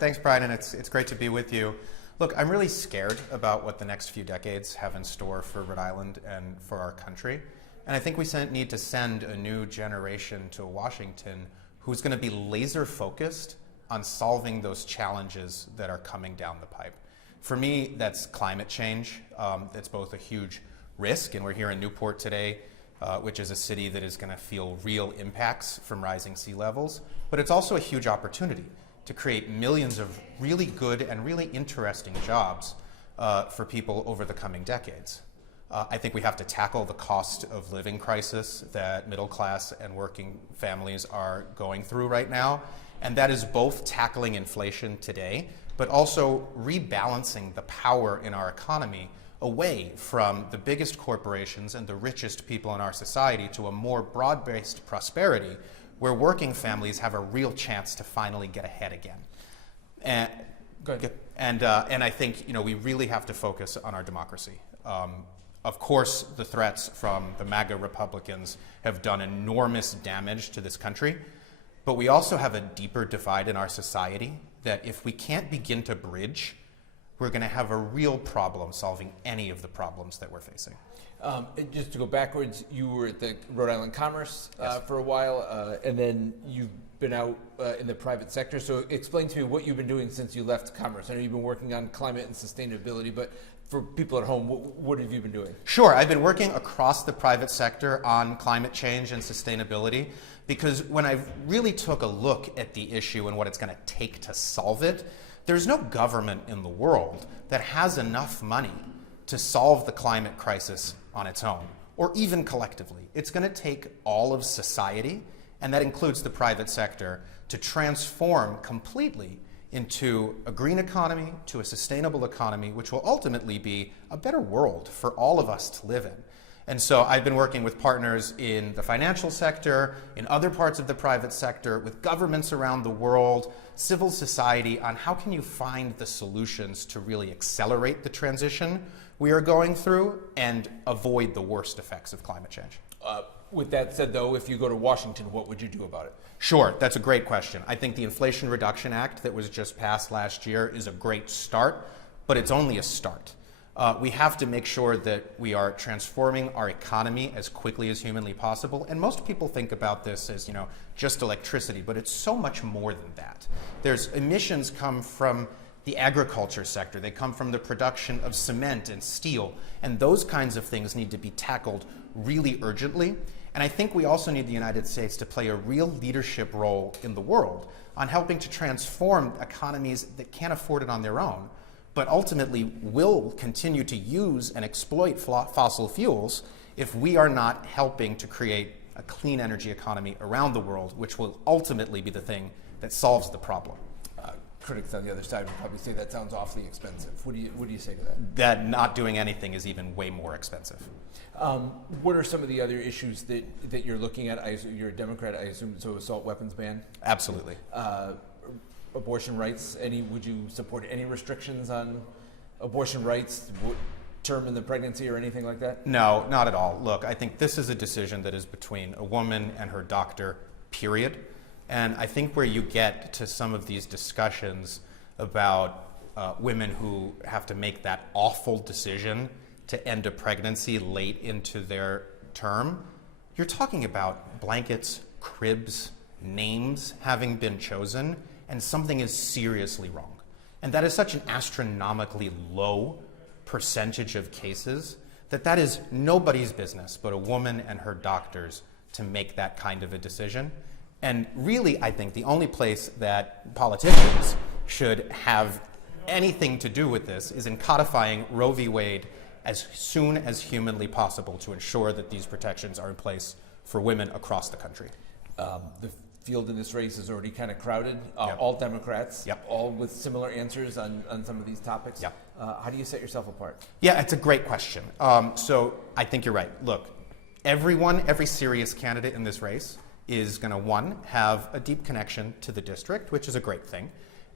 Thanks, Brian, and it's great to be with you. Look, I'm really scared about what the next few decades have in store for Rhode Island and for our country. And I think we need to send a new generation to Washington who's going to be laser focused on solving those challenges that are coming down the pipe. For me, that's climate change. It's both a huge risk, and we're here in Newport today, which is a city that is going to feel real impacts from rising sea levels, but it's also a huge opportunity to create millions of really good and really interesting jobs for people over the coming decades. I think we have to tackle the cost of living crisis that middle class and working families are going through right now, and that is both tackling inflation today, but also rebalancing the power in our economy away from the biggest corporations and the richest people in our society to a more broad-based prosperity where working families have a real chance to finally get ahead again. And I think we really have to focus on our democracy. Of course, the threats from the MAGA Republicans have done enormous damage to this country, but we also have a deeper divide in our society that if we can't begin to bridge, we're going to have a real problem solving any of the problems that we're facing. And just to go backwards, you were at the Rhode Island Commerce Yes. for a while, and then you've been out in the private sector. So explain to me what you've been doing since you left Commerce. I know you've been working on climate and sustainability, but for people at home, what have you been doing? Sure, I've been working across the private sector on climate change and sustainability because when I really took a look at the issue and what it's going to take to solve it, there's no government in the world that has enough money to solve the climate crisis on its own, or even collectively. It's going to take all of society, and that includes the private sector, to transform completely into a green economy, to a sustainable economy, which will ultimately be a better world for all of us to live in. And so I've been working with partners in the financial sector, in other parts of the private sector, with governments around the world, civil society, on how can you find the solutions to really accelerate the transition we are going through and avoid the worst effects of climate change. With that said, though, if you go to Washington, what would you do about it? Sure, that's a great question. I think the Inflation Reduction Act that was just passed last year is a great start, but it's only a start. We have to make sure that we are transforming our economy as quickly as humanly possible. And most people think about this as, just electricity, but it's so much more than that. There's emissions come from the agriculture sector. They come from the production of cement and steel. And those kinds of things need to be tackled really urgently. And I think we also need the United States to play a real leadership role in the world on helping to transform economies that can't afford it on their own, but ultimately will continue to use and exploit fossil fuels if we are not helping to create a clean energy economy around the world, which will ultimately be the thing that solves the problem. Critics on the other side would probably say that sounds awfully expensive. What do you say to that? That not doing anything is even way more expensive. What are some of the other issues that you're looking at? You're a Democrat, I assume, so assault weapons ban? Absolutely. Abortion rights, would you support any restrictions on abortion rights, term in the pregnancy or anything like that? No, not at all. Look, I think this is a decision that is between a woman and her doctor, period. And I think where you get to some of these discussions about women who have to make that awful decision to end a pregnancy late into their term, you're talking about blankets, cribs, names having been chosen, and something is seriously wrong. And that is such an astronomically low percentage of cases that is nobody's business but a woman and her doctors to make that kind of a decision. And really, I think the only place that politicians should have anything to do with this is in codifying Roe v. Wade as soon as humanly possible to ensure that these protections are in place for women across the country. The field in this race is already kind of crowded, Yep. all Democrats, Yep. all with similar answers on some of these topics. Yep. How do you set yourself apart? Yeah, it's a great question. So I think you're right. Look, every serious candidate in this race is going to, one, have a deep connection to the district, which is a great thing,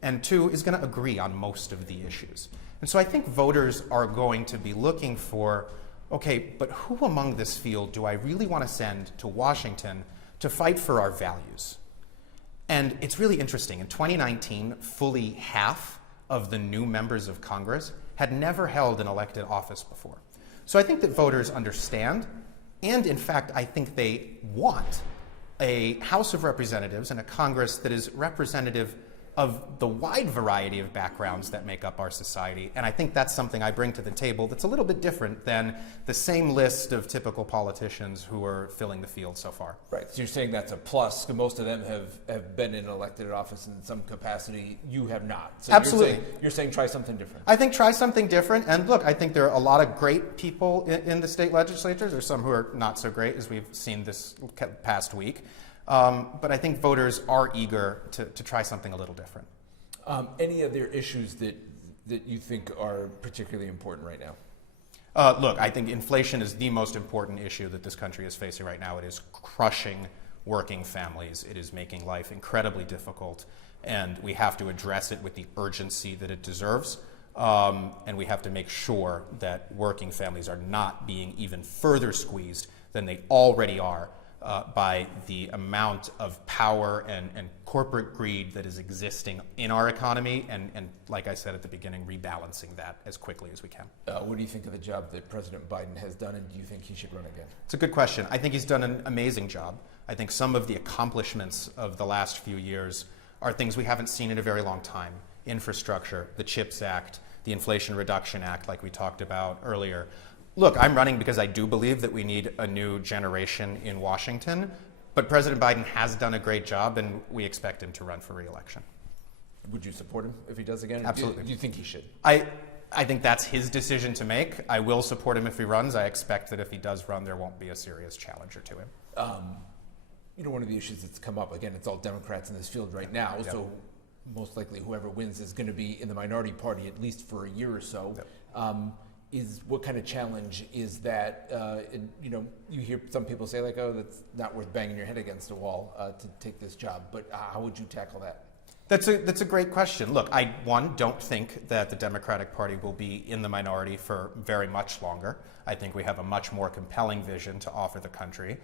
and two, is going to agree on most of the issues. And so I think voters are going to be looking for, okay, but who among this field do I really want to send to Washington to fight for our values? And it's really interesting. In 2019, fully half of the new members of Congress had never held an elected office before. So I think that voters understand, and in fact, I think they want a House of Representatives and a Congress that is representative of the wide variety of backgrounds that make up our society. And I think that's something I bring to the table that's a little bit different than the same list of typical politicians who are filling the field so far. Right, so you're saying that's a plus, because most of them have been in elected office in some capacity. You have not. So Absolutely. You're saying try something different. I think try something different. And look, I think there are a lot of great people in the state legislatures. There's some who are not so great, as we've seen this past week. But I think voters are eager to try something a little different. Any other issues that you think are particularly important right now? Look, I think inflation is the most important issue that this country is facing right now. It is crushing working families. It is making life incredibly difficult, and we have to address it with the urgency that it deserves. And we have to make sure that working families are not being even further squeezed than they already are by the amount of power and corporate greed that is existing in our economy, and like I said at the beginning, rebalancing that as quickly as we can. What do you think of the job that President Biden has done, and do you think he should run again? It's a good question. I think he's done an amazing job. I think some of the accomplishments of the last few years are things we haven't seen in a very long time. Infrastructure, the CHIPS Act, the Inflation Reduction Act, like we talked about earlier. Look, I'm running because I do believe that we need a new generation in Washington, but President Biden has done a great job, and we expect him to run for re-election. Would you support him if he does again? Absolutely. Do you think he should? I think that's his decision to make. I will support him if he runs. I expect that if he does run, there won't be a serious challenger to him. One of the issues that's come up, again, it's all Democrats in this field right now, Yep. So most likely whoever wins is going to be in the minority party at least for a year or so. Yep. What kind of challenge is that? You hear some people say like, "Oh, that's not worth banging your head against a wall to take this job." But how would you tackle that? That's a great question. Look, I don't think that the Democratic Party will be in the minority for very much longer. I think we have a much more compelling vision to offer the country.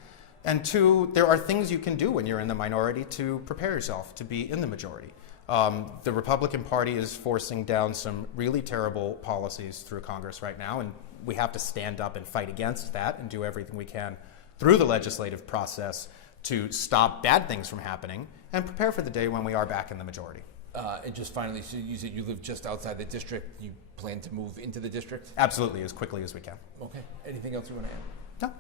And two, there are things you can do when you're in the minority to prepare yourself to be in the majority. The Republican Party is forcing down some really terrible policies through Congress right now, and we have to stand up and fight against that and do everything we can through the legislative process to stop bad things from happening and prepare for the day when we are back in the majority. And just finally, so you said you live just outside the district. You plan to move into the district? Absolutely, as quickly as we can. Okay. Anything else you want to add? No.